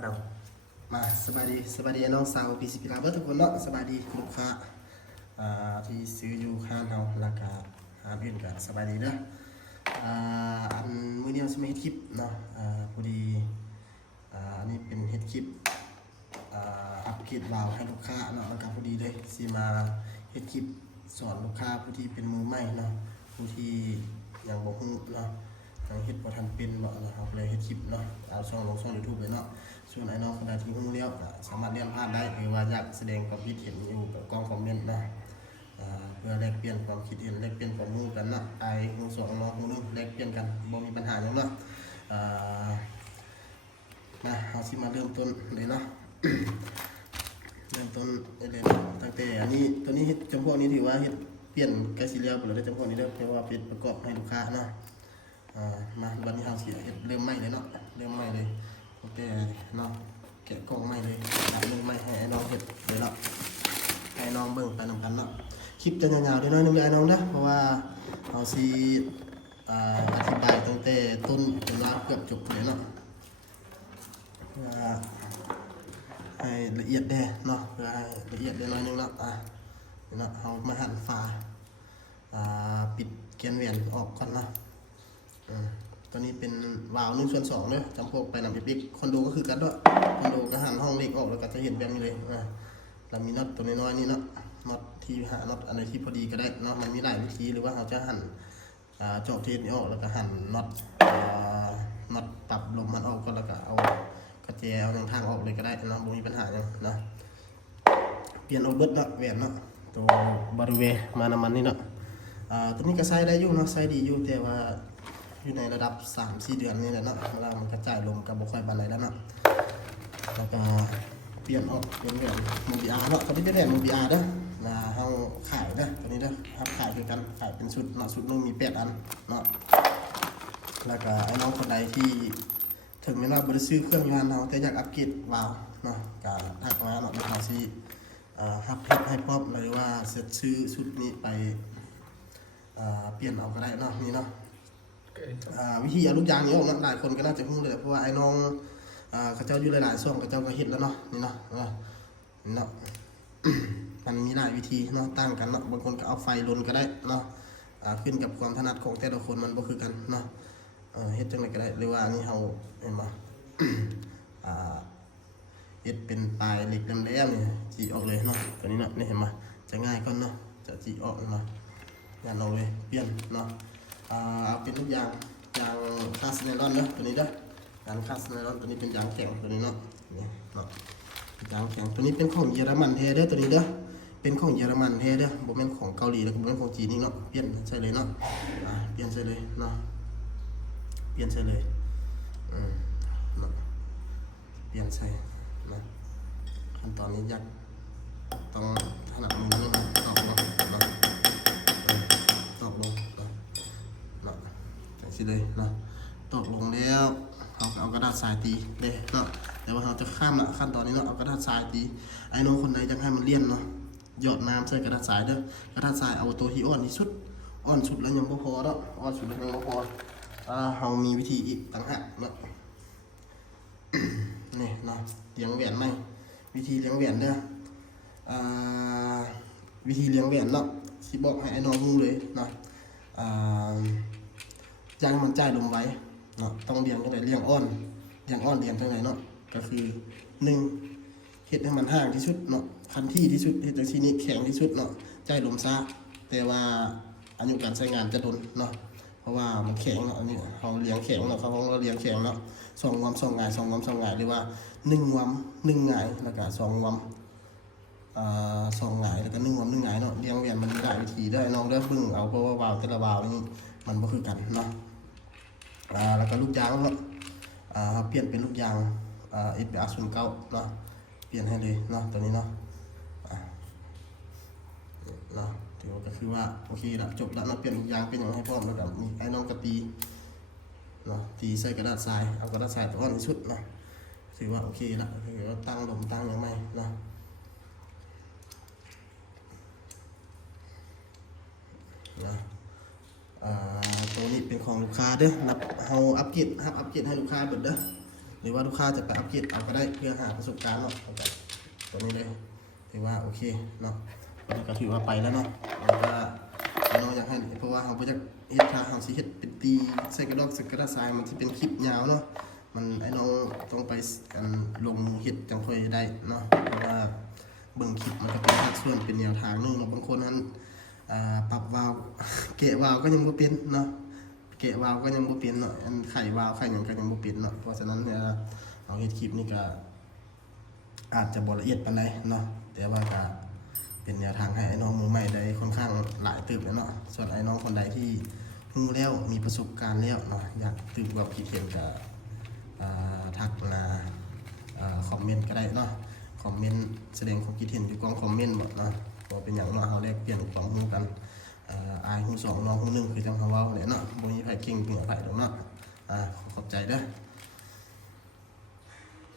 ประดับมาสบายดีน้องสาวพีซีพีลาเบอร์ทุกคนเนาะสบายดีลูกค้าที่ซื้ออยู่ข้างเราราคาหาเพื่อนกันสบายดีเนาะอันมื้อนี้เราจะมาเฮ็ดคลิปเนาะพอดีอันนี้เป็นเฮ็ดคลิปอัปเกรดวาล์วให้ลูกค้าเนาะแล้วก็พอดีเลยสิมาเฮ็ดคลิปสอนลูกค้าผู้ที่เป็นมือใหม่เนาะผู้ที่ยังบ่ฮู้เนาะยังเฮ็ดบ่ทันเป็นเนาะนะครับเลยเฮ็ดคลิปเนาะเอาช่องลงช่อง YouTube เลยเนาะส่วนไอ้น้องคนใดที่ฮู้แล้วก็สามารถเรียนผ่านได้หรือว่าอยากแสดงความคิดเห็นอยู่กับกล้องคอมเมนต์เนาะเพื่อแลกเปลี่ยนความคิดเห็นแลกเปลี่ยนความรู้กันเนาะไอ้ฮู้สองน้องฮู้นึงแลกเปลี่ยนกันบ่มีปัญหาหยังเนาะมาเฮาสิมาเริ่มต้นเลยเนาะ เริ่มต้นเลยเนาะตั้งแต่อันนี้ตัวนี้เฮ็ดจำพวกนี้ถือว่าเฮ็ดเปลี่ยนใกล้สิแล้วไปแล้วจำพวกนี้เด้อเพราะว่าเป็นประกอบให้ลูกค้าเนาะมาวันนี้เฮาสิเฮ็ดเริ่มใหม่เลยเนาะเริ่มใหม่เลยโอเคเนาะแกะกล่องใหม่เลยเริ่มใหม่ให้น้องเฮ็ดเลยเนาะให้น้องเบิ่งไปนำกันเนาะคลิปจะยาวๆด้วยน้อยนึงให้น้องนะเพราะว่าเฮาสิอธิบายตั้งแต่ต้นจนว่าเกือบจบเลยเนาะให้ละเอียดแน่เนาะเพื่อให้ละเอียดได้น้อยนึงเนาะเนาะเอามาหั่นฝาปิดเกนเวียนออกก่อนเนาะตัวนี้เป็นวาล์ว1/2เนาะจำพวกไปนำปิ๊กคอนโดก็คือกันด้วยคอนโดก็หั่นห้องเล็กออกแล้วก็จะเห็นแบบนี้เลยแล้วมีน็อตตัวน้อยๆนี่เนาะน็อตที่หาน็อตอันไหนที่พอดีก็ได้เนาะมันมีหลายวิธีหรือว่าเราจะหั่นเจาะเทปนี้ออกแล้วก็หั่นน็อตปรับลมมันออกก็แล้วก็เอากระเจียวเอาทางออกเลยก็ได้นะบ่มีปัญหาหยังนะเปลี่ยนเอาเบิดเนาะแหวนเนาะตัวบริเวณมาน้ำมันนี่เนาะตัวนี้ก็ใช้ได้อยู่เนาะใช้ดีอยู่แต่ว่าอยู่ในระดับ 3-4 เดือนนี่แหละเนาะเวลามันกระจายลมกับบ่ค่อยบานไหลแล้วเนาะแล้วก็เปลี่ยนออกเป็นแหวนมูบิอาร์เนาะตัวนี้เป็นแหวนมูบิอาร์เด้อเฮาขายเด้อตัวนี้เด้อครับขายคือกันขายเป็นชุดเนาะชุดนึงมี8 อันเนาะแล้วก็ไอ้น้องคนใดที่ถึงแม้ว่าบ่ได้ซื้อเครื่องอยู่หั่นเฮาแต่อยากอัปเกรดวาล์วเนาะก็ทักมาเนาะเฮาสิฮับเฮ็ดให้พร้อมหรือว่าเสร็จซื้อชุดนี้ไปเปลี่ยนเอาก็ได้เนาะนี่เนาะวิธีเอาลูกยางนี้ออกหลายคนก็น่าจะรู้เลยเพราะว่าไอ้น้องเขาเจ้าอยู่หลายๆช่วงเขาเจ้าก็เห็นแล้วเนาะนี่เนาะนี่เนาะ มันมีหลายวิธีเนาะตั้งกันเนาะบางคนก็เอาไฟลนก็ได้เนาะขึ้นกับความถนัดของแต่ละคนมันบ่คือกันเนาะเฮ็ดจังได๋ก็ได้หรือว่านี่เฮาเห็นบ่ เฮ็ดเป็นปลายเหล็กแหลมๆนี่จีออกเลยเนาะตัวนี้เนาะนี่เห็นบ่จะง่ายก่อนเนาะจะจีออกเนาะอย่าเอาเลยเปลี่ยนเนาะเอาเป็นทุกอย่างยางคาสไนลอนเนาะตัวนี้เด้อยางคาสไนลอนตัวนี้เป็นยางแข็งตัวนี้เนาะนี่เนาะยางแข็งตัวนี้เป็นของเยอรมันแท้เด้อตัวนี้เด้อเป็นของเยอรมันแท้เด้อบ่แม่นของเกาหลีแล้วก็บ่แม่นของจีนนี่เนาะเปลี่ยนใช่เลยเนาะเปลี่ยนใช่เลยเนาะเปลี่ยนใช่เลยเนาะเปลี่ยนใช่นะขั้นตอนนี้ยากต้องถนัดมือนิดนึงตอกลงนะตอกลงนะจังสิเลยนะตอกลงแล้วเอากระดาษทรายตีเลยเนาะแต่ว่าเราจะข้ามละขั้นตอนนี้เนาะเอากระดาษทรายตีไอ้น้องคนใดจะให้มันเลี่ยนเนาะหยอดน้ำใส่กระดาษทรายเด้อกระดาษทรายเอาตัวที่อ่อนที่สุดอ่อนสุดแล้วยังไม่พอเนาะอ่อนสุดแล้วยังไม่พอเรามีวิธีอีกต่างหากเนาะ นี่เนาะเลี้ยงแหวนไหมวิธีเลี้ยงแหวนเนี่ยวิธีเลี้ยงแหวนเนาะสิบอกให้ไอ้น้องรู้เลยเนาะย่างมันจ่ายลมไว้เนาะต้องเลี้ยงกันเลยเลี้ยงอ่อนเลี้ยงทั้งไหนเนาะก็คือ1เฮ็ดให้มันห่างที่สุดเนาะคันที่ที่สุดเฮ็ดจังซี่นี่แข็งที่สุดเนาะจ่ายลมซะแต่ว่าอายุการใช้งานจะทนเนาะเพราะว่ามันแข็งเนาะอันนี้เราเลี้ยงแข็งเนาะเขาเลี้ยงแข็งเนาะ2 วัม 2 หงาย2 วัม 2 หงายหรือว่า1 วัม 1 หงายแล้วก็2 วัม2 หงายแล้วก็1 วัม 1 หงายเนาะเลี้ยงแหวนมันมีหลายวิธีด้วยน้องเด้อเบิ่งเอาเพราะว่าวาล์วแต่ละวาล์วนี่มันบ่คือกันเนาะแล้วก็ลูกยางเนาะเปลี่ยนเป็นลูกยางFBR 09เนาะเปลี่ยนให้เลยเนาะตัวนี้เนาะเนาะถือว่าก็คือว่าโอเคละจบแล้วเนาะเปลี่ยนลูกยางเป็นอย่างให้พร้อมแล้วก็มีไอ้น้องกระตีเนาะตีใส่กระดาษทรายเอากระดาษทรายตัวอ่อนที่สุดเนาะถือว่าโอเคละถือว่าตั้งลมตั้งอย่างไรเนาะตัวนี้เป็นของลูกค้าเด้อรับเฮาอัปเกรดให้ลูกค้าเบิดเด้อ หรือว่าลูกค้าจะไปอัปเกรดเอาก็ได้เพื่อหาประสบการณ์เนาะตัวนี้เลยถือว่าโอเคเนาะก็ถือว่าไปแล้วเนาะแล้วก็น้องอยากให้เพราะว่าเขาไปจากเฮ็ดทางเขาสิเฮ็ดเป็นตีใส่กระดอกใส่กระดาษทรายมันสิเป็นคลิปยาวเนาะมันไอ้น้องต้องไปกันลงเฮ็ดจังค่อยได้เนาะเพราะว่าเบิ่งคลิปมันก็เป็นภาคส่วนเป็นแนวทางนึงเนาะบางคนนั้นปรับวาล์วเกะวาล์วก็ยังบ่เป็นเนาะเกะวาล์วก็ยังบ่เป็นเนาะอันไขวาล์วไขหยังก็ยังบ่เป็นเนาะเพราะฉะนั้นเนี่ยเอาเฮ็ดคลิปนี่ก็อาจจะบ่ละเอียดปานใดเนาะแต่ว่าก็เป็นแนวทางให้ไอ้น้องมือใหม่ได้ค่อนข้างหลายตึบแล้วเนาะส่วนไอ้น้องคนใดที่รู้แล้วมีประสบการณ์แล้วเนาะอยากตึบว่าคิดเห็นก็ทักมาคอมเมนต์ก็ได้เนาะคอมเมนต์แสดงความคิดเห็นอยู่กล่องคอมเมนต์บอกเนาะบ่เป็นอย่างเนาะเฮาแลกเปลี่ยนความรู้กันอายฮู้2น้องฮู้1คือจังเฮาเว้าเนี่ยเนาะบ่มีไผเก่งเหนือไผดอกเนาะขอบใจเด้อ